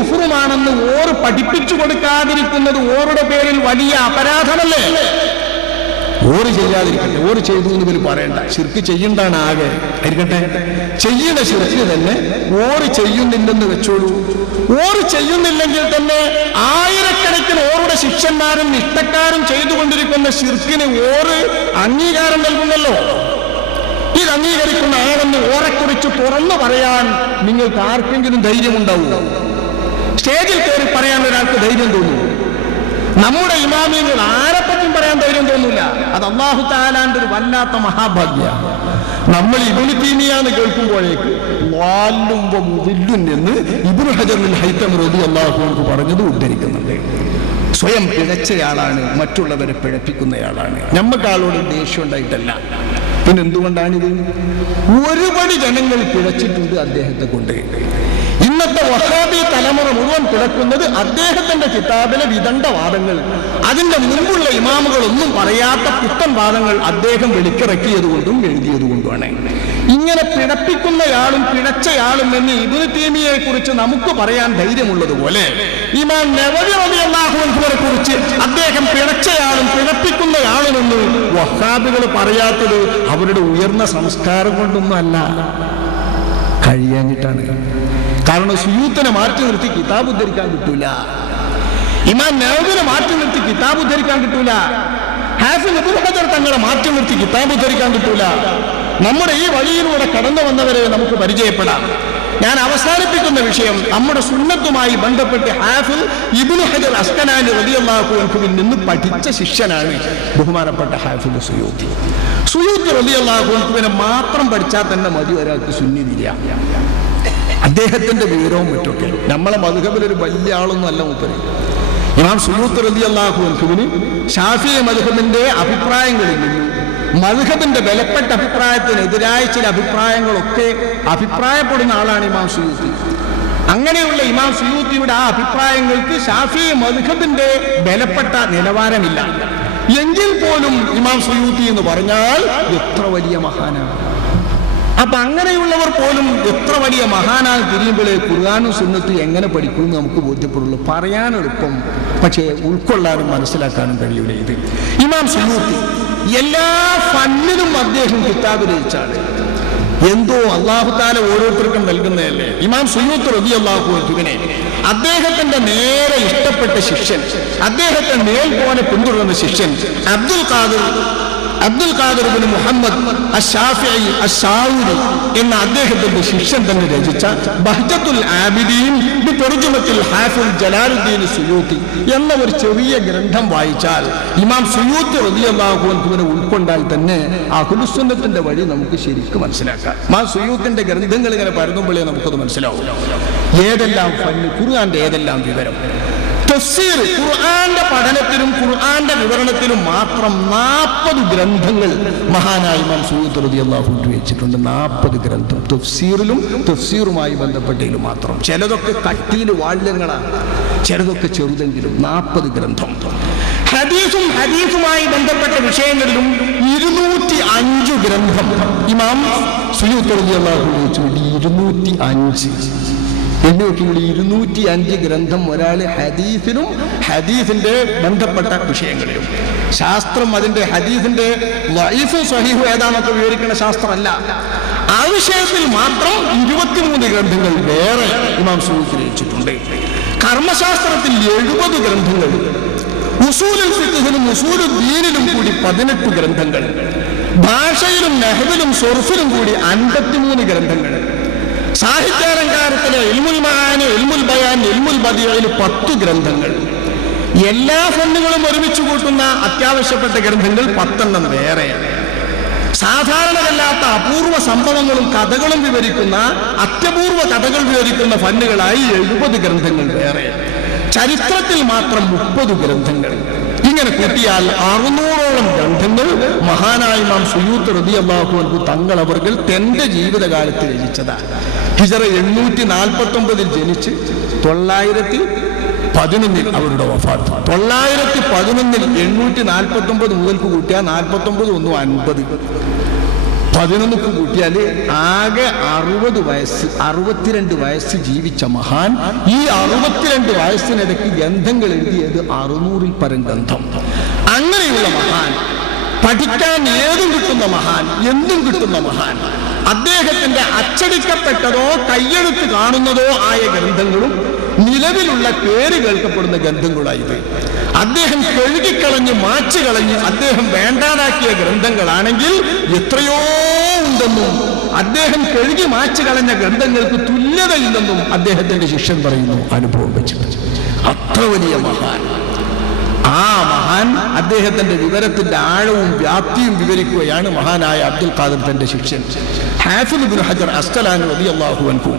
കുഫറുമാണെന്ന് or പഠിപ്പിച്ചു കൊടുക്കാതിരിക്കുന്നത് ഓരുടെ പേരിൽ വലിയ അപരാധമല്ലേ? ഓറ് ചെയ്യാതിരിക്കട്ടെ ഓറ് ചെയ്തു എന്ന് ഇവർ പറയണ്ട. ശിർക്ക് ചെയ്യണ്ടാണ് ആകെ. ആയിരിക്കട്ടെ. ചെയ്യുന്ന ശിർക്ക് തന്നെ ഓറ് ചെയ്യുന്നില്ലെന്ന് വെച്ചോളൂ. ഓറ് ചെയ്യുന്നില്ലെങ്കിൽ തന്നെ ആയിരക്കണക്കിന് ഓറുടെ ശിഷ്യന്മാരും ഇഷ്ടക്കാരും ചെയ്തുകൊണ്ടിരിക്കുന്ന ശിർക്കിന് ഓറ് അംഗീകാരം നൽകുന്നല്ലോ. ഇത് അംഗീകരിക്കുന്ന ആളെന്ന് ഓരെക്കുറിച്ച് തുറന്നു പറയാൻ നിങ്ങൾക്ക് ആർക്കെങ്കിലും ധൈര്യമുണ്ടാവുമോ സ്റ്റേജിൽ കയറി പറയാൻ ഒരാൾക്ക് ധൈര്യം തോന്നുന്നു. നമ്മുടെ ഇമാമിയങ്ങൾ ആരെപ്പറ്റും പറയാൻ ധൈര്യം തോന്നില്ല അത് അള്ളാഹു താലാന്റെ ഒരു വല്ലാത്ത മഹാഭാഗ്യമാണ്. നമ്മൾ ഇബിന് തീമിയാന്ന് കേൾക്കുമ്പോഴേക്ക് വാല്ലുമ്പ മുതില്ലുൻ എന്ന് ഇബിന് ഹജറിൽ ഹൈത്തം റബി അള്ളാഹു പറഞ്ഞത് ഉദ്ധരിക്കുന്നുണ്ട്. സ്വയം പിഴച്ചയാളാണ് മറ്റുള്ളവരെ പിഴപ്പിക്കുന്നയാളാണ്. നമുക്ക് ആളോട് ദേഷ്യം ഉണ്ടായിട്ടല്ല. പിന്നെ എന്തുകൊണ്ടാണിത് ഒരുപടി ജനങ്ങൾ പിഴച്ചിട്ടുണ്ട് അദ്ദേഹത്തെ കൊണ്ട്. ഇന്നത്തെ വഹാബി തലമുറ മുഴുവൻ പിഴക്കുന്നത് അദ്ദേഹത്തിന്റെ കിതാബിലെ വിദണ്ഡവാദങ്ങൾ അതിന്റെ മുമ്പുള്ള ഇമാമുകളൊന്നും പറയാത്ത പുത്തൻ വാദങ്ങൾ അദ്ദേഹം വെളിക്കിറക്കിയത് കൊണ്ടും എഴുതിയത് കൊണ്ടുമാണ് ഇങ്ങനെ പിഴപ്പിക്കുന്നയാളും പിഴച്ചയാളും എന്ന് ഇബിന് തീമിയെ കുറിച്ച് നമുക്ക് പറയാൻ ധൈര്യമുള്ളതുപോലെ ഇമാം നവവി റളിയല്ലാഹുവിനെ കുറിച്ച് അദ്ദേഹം പിഴച്ചയാളും പിഴപ്പിക്കുന്നയാളുമെന്ന് വഹാബികൾ പറയാത്തത് അവരുടെ ഉയർന്ന സംസ്കാരം കൊണ്ടൊന്നുമല്ല. കഴിയാഞ്ഞിട്ടാണ്. കാരണം സുയൂത്തിനെ മാറ്റി നിർത്തി കിതാബ് ഉദ്ധരിക്കാൻ കിട്ടൂല. ഇമാൻ നവവിനെ മാറ്റി നിർത്തി കിതാബ് ഉദ്ധരിക്കാൻ കിട്ടൂല. ഹാഫിൽ തങ്ങളെ മാറ്റി നിർത്തി കിതാബ് ഉദ്ധരിക്കാൻ കിട്ടൂല. നമ്മുടെ ഈ വഴിയിലൂടെ കടന്നു വന്നവരെ നമുക്ക് പരിചയപ്പെടാം. ഞാൻ അവസാനിപ്പിക്കുന്ന വിഷയം നമ്മുടെ സുന്നത്തുമായി ബന്ധപ്പെട്ട് ഹാഫിൽ ഇബ്നു ഹജർ അസ്കനാനി റളിയല്ലാഹു അൻഹുവിൽ നിന്ന് പഠിച്ച ശിഷ്യനാണ് ബഹുമാനപ്പെട്ട ഹാഫിൽ സുയൂത്തി സുയൂത്തി റളിയല്ലാഹു അൻഹുവിനെ മാത്രം പഠിച്ചാൽ തന്നെ മതി ഒരാൾക്ക് സുന്നിതില്ല അദ്ദേഹത്തിന്റെ വിവരവും മറ്റൊക്കെ. നമ്മളെ മധുഹബിൽ ഒരു വലിയ ആളൊന്നും അല്ല മൂപ്പര്. ഇമാം സുയൂത്ത് റലി ഷാഫി മധുഹബിന്റെ അഭിപ്രായങ്ങളിൽ നിന്നും മധുഹബിന്റെ വിലപ്പെട്ട അഭിപ്രായത്തിനെതിരായ ചില അഭിപ്രായങ്ങളൊക്കെ അഭിപ്രായപ്പെടുന്ന ആളാണ് ഇമാം സുയൂത്തി. അങ്ങനെയുള്ള ഇമാം സുയൂത്തിയുടെ ആ അഭിപ്രായങ്ങൾക്ക് ഷാഫി മധുഹബിന്റെ ബലപ്പെട്ട നിലവാരമില്ല. എങ്കിൽ പോലും ഇമാം സുയൂത്തി എന്ന് പറഞ്ഞാൽ എത്ര വലിയ മഹാനാണ്? അപ്പൊ അങ്ങനെയുള്ളവർ പോലും എത്ര വലിയ മഹാനായി തിരിയുമ്പോഴേ ഖുർആാനും സുന്നത്തും എങ്ങനെ പഠിക്കുമെന്ന് നമുക്ക് ബോധ്യപ്പെടുള്ളൂ. പറയാൻ എളുപ്പം പക്ഷേ ഉൾക്കൊള്ളാനും മനസ്സിലാക്കാനും കഴിയൂല ഇത്. ഇമാം സുന്നൂത്തി എല്ലാ ഫണ്ണിനും അദ്ദേഹം കിതാബ് രചിച്ചാണ്. എന്തോ അള്ളാഹുത്താല ഓരോരുത്തർക്കും നൽകുന്നതല്ലേ? ഇമാം സുയൂത്ത് റബി അള്ളാഹു തുകനെ അദ്ദേഹത്തിന്റെ നേരെ ഇഷ്ടപ്പെട്ട ശിഷ്യൻ അദ്ദേഹത്തെ മേൽപോലെ പിന്തുടർന്ന ശിഷ്യൻ അബ്ദുൽ ഖാദർ അബ്ദുൽ ഖാദർ മുഹമ്മദ് എന്ന അദ്ദേഹത്തിന്റെ ശിഷ്യൻ തന്നെ രചിച്ച ബഹ്ജത്തുൽ ആബിദീൻ ജലാലുദ്ദീൻ സുയൂത്തി എന്ന ഒരു ചെറിയ ഗ്രന്ഥം വായിച്ചാൽ ഇമാം സുയൂത്ത് അൻഹുവിനെ ഉൾക്കൊണ്ടാൽ തന്നെ ആ ഹുലുസുന്നത്തിന്റെ വഴി നമുക്ക് ശരിക്കും മനസ്സിലാക്കാം. ഇമാം സുയൂത്തിന്റെ ഗ്രന്ഥങ്ങൾ ഇങ്ങനെ പരന്നുമ്പോഴേ നമുക്കത് മനസ്സിലാവും. ഏതെല്ലാം ഫന്ന് ഖുർആന്റെ ഏതെല്ലാം വിവരം? തഫ്സീർ ഖുർആന്റെ പഠനത്തിലും ഖുർആന്റെ വിവരണത്തിലും മാത്രം നാൽപ്പത് ഗ്രന്ഥങ്ങൾ മഹാനായ ഇമാം സൂദ് റളിയല്ലാഹു അൻഹു വെച്ചിട്ടുണ്ട്. നാൽപ്പത് ഗ്രന്ഥം. തഫ്സീറിലും തഫ്സീറുമായി ബന്ധപ്പെട്ടതിലും മാത്രം. ചിലതൊക്കെ കട്ടിയിൽ വാള്യങ്ങളാണ്. ചിലതൊക്കെ ചെറുതെങ്കിലും നാൽപ്പത് ഗ്രന്ഥം. ഹദീസും ഹദീസുമായി ബന്ധപ്പെട്ട വിഷയങ്ങളിലും ഇരുന്നൂറ്റി അഞ്ച് ഗ്രന്ഥം. ഇമാം സുയൂത്ത് റളിയല്ലാഹു അൻഹു വെച്ചിട്ടുണ്ട്. ഇരുന്നൂറ്റി അഞ്ച് എന്നെ നോക്കിയുള്ള ഇരുന്നൂറ്റി അഞ്ച് ഗ്രന്ഥം ഒരാൾ ഹദീസിനും ഹദീസിന്റെ ബന്ധപ്പെട്ട വിഷയങ്ങളിലും. ശാസ്ത്രം അതിന്റെ ഹദീസിന്റെ ലൈഫും സഹീഹും ഏതാണെന്നൊക്കെ വിവരിക്കുന്ന ശാസ്ത്രമല്ല. ആ വിഷയത്തിൽ മാത്രം ഇരുപത്തിമൂന്ന് ഗ്രന്ഥങ്ങൾ വേറെ ഇമാം സൂചിച്ചിട്ടുണ്ട് കർമ്മശാസ്ത്രത്തിൽ എഴുപത് ഗ്രന്ഥങ്ങൾ ഉസൂലുൽ ദീനിലും കൂടി പതിനെട്ട് ഗ്രന്ഥങ്ങൾ ഭാഷയിലും നെഹ്വിലും സൊർഫിലും കൂടി അൻപത്തിമൂന്ന് ഗ്രന്ഥങ്ങൾ സാഹിത്യാലങ്കാരത്തിലെ ഇൽമുൽ മഹാന് ഇൽമുൽ ബയാൻ ഇൽമുൽ ബദിയയിൽ പത്ത് ഗ്രന്ഥങ്ങൾ. എല്ലാ ഫണ്ടുകളും ഒരുമിച്ച് കൂട്ടുന്ന അത്യാവശ്യപ്പെട്ട ഗ്രന്ഥങ്ങൾ പത്തെണ്ണം വേറെയാണ്. സാധാരണമല്ലാത്ത അപൂർവ സംഭവങ്ങളും കഥകളും വിവരിക്കുന്ന അത്യപൂർവ കഥകൾ വിവരിക്കുന്ന ഫന്നുകളായി എഴുപത് ഗ്രന്ഥങ്ങൾ വേറെ ചരിത്രത്തിൽ മാത്രം മുപ്പത് ഗ്രന്ഥങ്ങൾ. ഇങ്ങനെ കൂട്ടിയാൽ അറുന്നൂറോളം ഗ്രന്ഥങ്ങൾ മഹാനായ മാം സുയൂത്ത് റബി അള്ളാഹു അൻഹു തങ്ങൾ അവർകൾ തന്റെ ജീവിതകാലത്ത് രചിച്ചതാണ് ഹിജറ എണ്ണൂറ്റി നാൽപ്പത്തി ഒമ്പതിൽ ജനിച്ച് തൊള്ളായിരത്തി പതിനൊന്നിൽ അവരുടെ വഫാത്ത്. തൊള്ളായിരത്തി പതിനൊന്നിൽ എണ്ണൂറ്റി നാൽപ്പത്തി ഒമ്പത് മുതൽക്ക് കൂട്ടിയാൽ നാൽപ്പത്തി ഒമ്പത് ഒന്നും അൻപത്. പതിനൊന്നൊക്കെ കൂട്ടിയാൽ ആകെ അറുപത് വയസ്സ് അറുപത്തിരണ്ട് വയസ്സ് ജീവിച്ച മഹാൻ ഈ അറുപത്തിരണ്ട് വയസ്സിനിടയ്ക്ക് ഗ്രന്ഥങ്ങൾ എഴുതിയത് അറുന്നൂറിൽ പരം ഗ്രന്ഥം. അങ്ങനെയുള്ള മഹാൻ പഠിക്കാൻ ഏതും കിട്ടുന്ന മഹാൻ എന്തും കിട്ടുന്ന മഹാൻ അദ്ദേഹത്തിന്റെ അച്ചടിക്കപ്പെട്ടതോ കയ്യെടുത്ത് കാണുന്നതോ ആയ ഗ്രന്ഥങ്ങളും നിലവിലുള്ള പേര് കേൾക്കപ്പെടുന്ന ഗ്രന്ഥങ്ങളായത് അദ്ദേഹം കഴുകിക്കളഞ്ഞ് മാച്ചു കളഞ്ഞ് അദ്ദേഹം വേണ്ടാതാക്കിയ ഗ്രന്ഥങ്ങളാണെങ്കിൽ എത്രയോ ഉണ്ടെന്നും അദ്ദേഹം കഴുകി മാച്ചു കളഞ്ഞ ഗ്രന്ഥങ്ങൾക്ക് തുല്യതയില്ലെന്നും അദ്ദേഹത്തിന്റെ ശിഷ്യൻ പറയുന്നു അനുഭവം വെച്ചിട്ട് അത്ര വലിയ മഹാൻ. ആ മഹാൻ അദ്ദേഹത്തിന്റെ വിവരത്തിന്റെ ആഴവും വ്യാപ്തിയും വിവരിക്കുകയാണ് മഹാനായ അബ്ദുൽ ഖാദർ തന്റെ ശിക്ഷൻ ഹാഫിദ് ഹജർ അസ്കലാൻ റളിയല്ലാഹു അൻഹു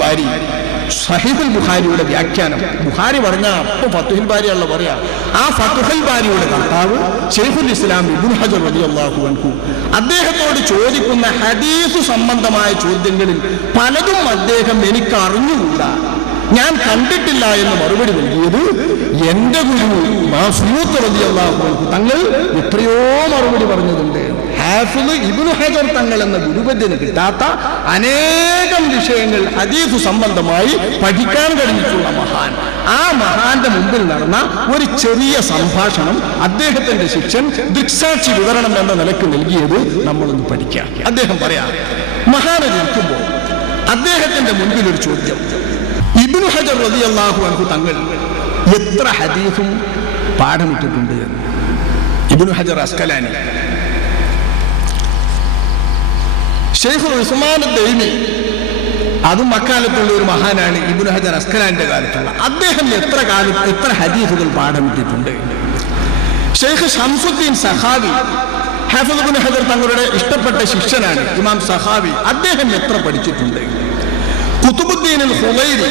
ബാരി. സഹിഹുൽ ബുഖാരിയുടെ വ്യാഖ്യാനം. ബുഖാരി പറഞ്ഞ അപ്പൊ ഫത്തുഹുൽ ബാരിയുള്ള പറയാ. ആ ഫത്തുഹുൽ ബാരിയുടെ കർത്താവ് ഷെയ്ഖുൽ ഇസ്ലാം ഇബ്നു ഹജർ റളിയല്ലാഹു അൻഹു അദ്ദേഹത്തോട് ചോദിക്കുന്ന ഹദീസ് സംബന്ധമായ ചോദ്യങ്ങളിൽ പലതും അദ്ദേഹം എനിക്ക് അറിഞ്ഞുകൂടാ ഞാൻ കണ്ടിട്ടില്ല എന്ന് മറുപടി നൽകിയത് എന്റെ ഗുരു മാസൂത്ത് റളിയല്ലാഹു അൻഹു തങ്ങൾ എത്രയോ മറുപടി പറഞ്ഞതുണ്ട് ഹാഫിദ് ഇബ്നു ഹജർ തങ്ങൾ എന്ന ഗുരുപദ്യന് കിട്ടാത്ത അനേകം വിഷയങ്ങൾ ഹദീസ് സംബന്ധമായി പഠിക്കാൻ കഴിഞ്ഞിട്ടുള്ള മഹാൻ. ആ മഹാന്റെ മുമ്പിൽ നടന്ന ഒരു ചെറിയ സംഭാഷണം അദ്ദേഹത്തിന്റെ ശിക്ഷൻ ദൃക്സാക്ഷി വിവരണം എന്ന നിലയ്ക്ക് നൽകിയത് നമ്മളൊന്ന് പഠിക്കാം. അദ്ദേഹം പറയാം മഹാന് നിൽക്കുമ്പോൾ അദ്ദേഹത്തിന്റെ മുൻപിൽ ഒരു ചോദ്യം. ഇബ്നു ഹജർ റളിയല്ലാഹു അൻഹു തങ്ങൾ എത്ര ഹദീസും പാഠമിട്ടിട്ടുണ്ട് എന്ന്. ഇബ്നു ഹജർ അസ്കലാനി ഷെയ്ഖ് ഉസ്മാൻ ദൈമി അതും അക്കാലത്തുള്ള ഒരു മഹാനാണ് ഇബ്നു ഹജർ അസ്കലാന്റെ കാലത്തുള്ള. അദ്ദേഹം എത്ര കാലം എത്ര ഹദീസുകൾ പാഠമിട്ടിട്ടുണ്ട് ഷെയ്ഖ് ഷംസുദ്ദീൻ സഹാബി ഹാഫിദ് ഇബ്നു ഹജർ തങ്ങളുടെ ഇഷ്ടപ്പെട്ട ശിഷ്യനാണ് ഇമാം സഹാബി അദ്ദേഹം എത്ര പഠിച്ചിട്ടുണ്ട്? കുത്തുബുദ്ദീൻ ഹുലൈരി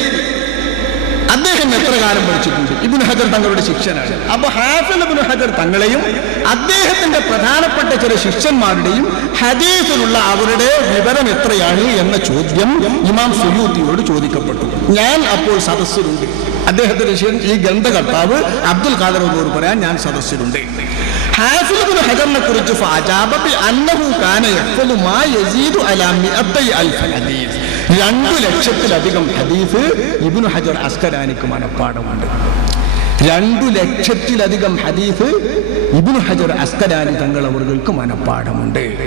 അദ്ദേഹം എത്ര കാലം പഠിച്ചിട്ടുണ്ട്? ഇബുൻ ഹജർ തങ്ങളുടെ ശിഷ്യനാണ്. അപ്പൊ ഹാഫിൽ ഇബുൻ ഹജർ തങ്ങളെയും അദ്ദേഹത്തിന്റെ പ്രധാനപ്പെട്ട ചില ശിഷ്യന്മാരുടെയും ഹദീസിലുള്ള അവരുടെ വിവരം എത്രയാണ് എന്ന ചോദ്യം ഇമാം സുയൂത്തിയോട് ചോദിക്കപ്പെട്ടു. ഞാൻ അപ്പോൾ സദസ്സിലുണ്ട്. അദ്ദേഹത്തിന്റെ ശേഷം ഈ ഗ്രന്ഥകർത്താവ് അബ്ദുൽ ഖാദർ എന്നോട് പറയാൻ ഞാൻ സദസ്സിലുണ്ട്. ഹാഫിൽ ഇബ്നു ഹജറിനെ കുറിച്ച് കാന മാ യസീദു രണ്ടു ലക്ഷത്തിലധികം ഹദീസ് ഇബ്നു ഹജർ അസ്കലാനിക്ക് മനപ്പാടമുണ്ട് രണ്ടു ലക്ഷത്തിലധികം ഹദീസ് ഇബ്നു ഹജർ അസ്കലാനി തങ്ങൾ അവർക്ക് മനപ്പാടമുണ്ട്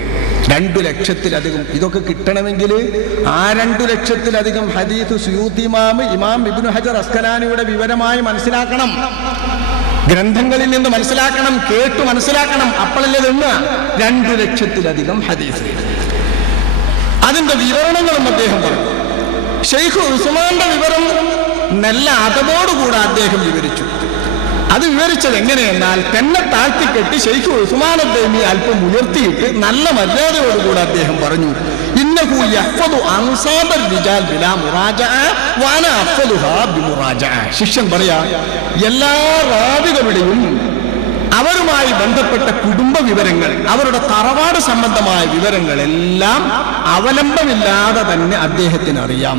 രണ്ടു ലക്ഷത്തിലധികം ഇതൊക്കെ കിട്ടണമെങ്കിൽ ആ രണ്ടു ലക്ഷത്തിലധികം ഹദീസ് സുയൂത്തിമാം ഇമാം ഇബ്നു ഹജർ അസ്കലാനിയുടെ വിവരമായി മനസ്സിലാക്കണം. ഗ്രന്ഥങ്ങളിൽ നിന്ന് മനസ്സിലാക്കണം കേട്ടു മനസ്സിലാക്കണം. അപ്പോഴല്ലേ തന്നെ രണ്ടു ലക്ഷത്തിലധികം ഹദീസ്. അതിന്റെ വിവരണങ്ങളും അദ്ദേഹം പറഞ്ഞു. ഷെയ്ഖ് ഉസ്മാന്റെ വിവരം നല്ല അതവോടുകൂടെ അദ്ദേഹം വിവരിച്ചു. അത് വിവരിച്ചത് എങ്ങനെയെന്നാൽ തന്നെ താഴ്ത്തിക്കെട്ടി ഷെയ്ഖ് ഉസ്മാൻ അദ്ദേഹം അല്പം ഉയർത്തിയിട്ട് നല്ല മര്യാദയോടുകൂടെ അദ്ദേഹം പറഞ്ഞു യഹ്ഫദു മുറാജഅ ശിഷ്യൻ പറയാ എല്ലാ റാവികളുടെയും അവരുമായി ബന്ധപ്പെട്ട കുടുംബ വിവരങ്ങൾ അവരുടെ തറവാട് സംബന്ധമായ വിവരങ്ങളെല്ലാം അവലംബമില്ലാതെ തന്നെ അദ്ദേഹത്തിന് അറിയാം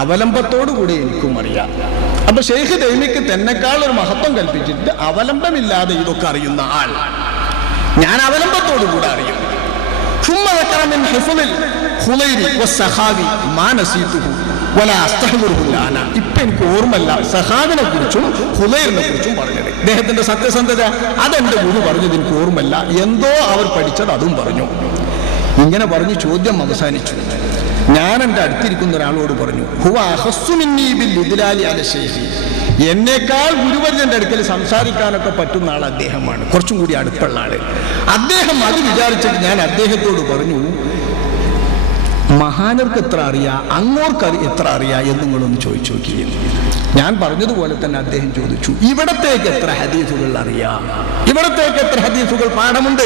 അവലംബത്തോടു കൂടി എനിക്കും അറിയാം അപ്പൊ ഷെയ്ഖ് ദൈമിക്ക് തെന്നെക്കാൾ ഒരു മഹത്വം കൽപ്പിച്ചിട്ട് അവലംബമില്ലാതെ ഇതൊക്കെ അറിയുന്ന ആൾ ഞാൻ അവലംബത്തോടു കൂടെ അറിയും ثم ذكر من حفظ الخليل والسخاوي ما نسيته വലാസ്തഹമുറുഹുല്ലാന ഇപ്പൊ എനിക്ക് ഓർമ്മല്ല സഹാദിനെ കുറിച്ചും ഹുലൈറിനെ കുറിച്ചും പറഞ്ഞത്. ഇദ്ദേഹത്തിന്റെ സത്യസന്ധത അതെന്റെ ഗുരു പറഞ്ഞത് എനിക്ക് ഓർമ്മല്ല എന്തോ അവർ പഠിച്ചത് അതും പറഞ്ഞു. ഇങ്ങനെ പറഞ്ഞു ചോദ്യം അവസാനിച്ചു. ഞാൻ എന്റെ അടുത്തിരിക്കുന്ന ഒരാളോട് പറഞ്ഞു എന്നേക്കാൾ ഗുരുവര്യന്റെ അടുക്കൽ സംസാരിക്കാനൊക്കെ പറ്റുന്ന ആൾ അദ്ദേഹമാണ്. കുറച്ചും കൂടി അടുപ്പുള്ള ആൾ. അദ്ദേഹം അത് വിചാരിച്ചിട്ട് ഞാൻ അദ്ദേഹത്തോട് പറഞ്ഞു മഹാനർക്ക് എത്ര അറിയാ? അങ്ങോർക്ക് എത്ര അറിയാ എന്ന് നിങ്ങളൊന്ന് ചോദിച്ചു നോക്കിയിരുന്നു ഞാൻ പറഞ്ഞതുപോലെ തന്നെ അദ്ദേഹം ചോദിച്ചു ഇവിടത്തേക്ക് എത്ര ഹദീസുകൾ അറിയാം? ഇവിടത്തേക്ക് എത്ര ഹദീസുകൾ പാഠമുണ്ട്?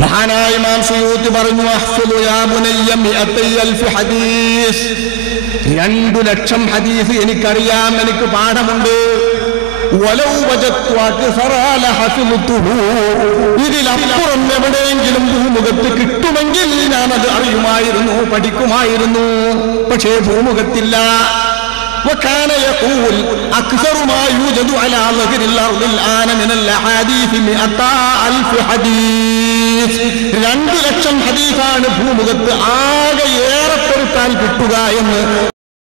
മഹാനായ ഇമാം പറഞ്ഞു രണ്ടു ലക്ഷം ഹദീസ് എനിക്കറിയാം എനിക്ക് പാഠമുണ്ട്. ഇതിലപ്പുറം എവിടെയെങ്കിലും ഭൂമുഖത്ത് കിട്ടുമെങ്കിൽ ഞാനത് അറിയുമായിരുന്നു പഠിക്കുമായിരുന്നു പക്ഷേ ഭൂമുഖത്തില്ല وكان يقول أكثر ما يوجد على ظهر الأرض الآن من الأحاديث مئتا ألف حديث ഹദീസ് രണ്ട് ലക്ഷം ഹദീസാണ് ഭൂമുഖത്ത് ആകെ ഏറെ പൊരുത്താൻ കിട്ടുക എന്ന്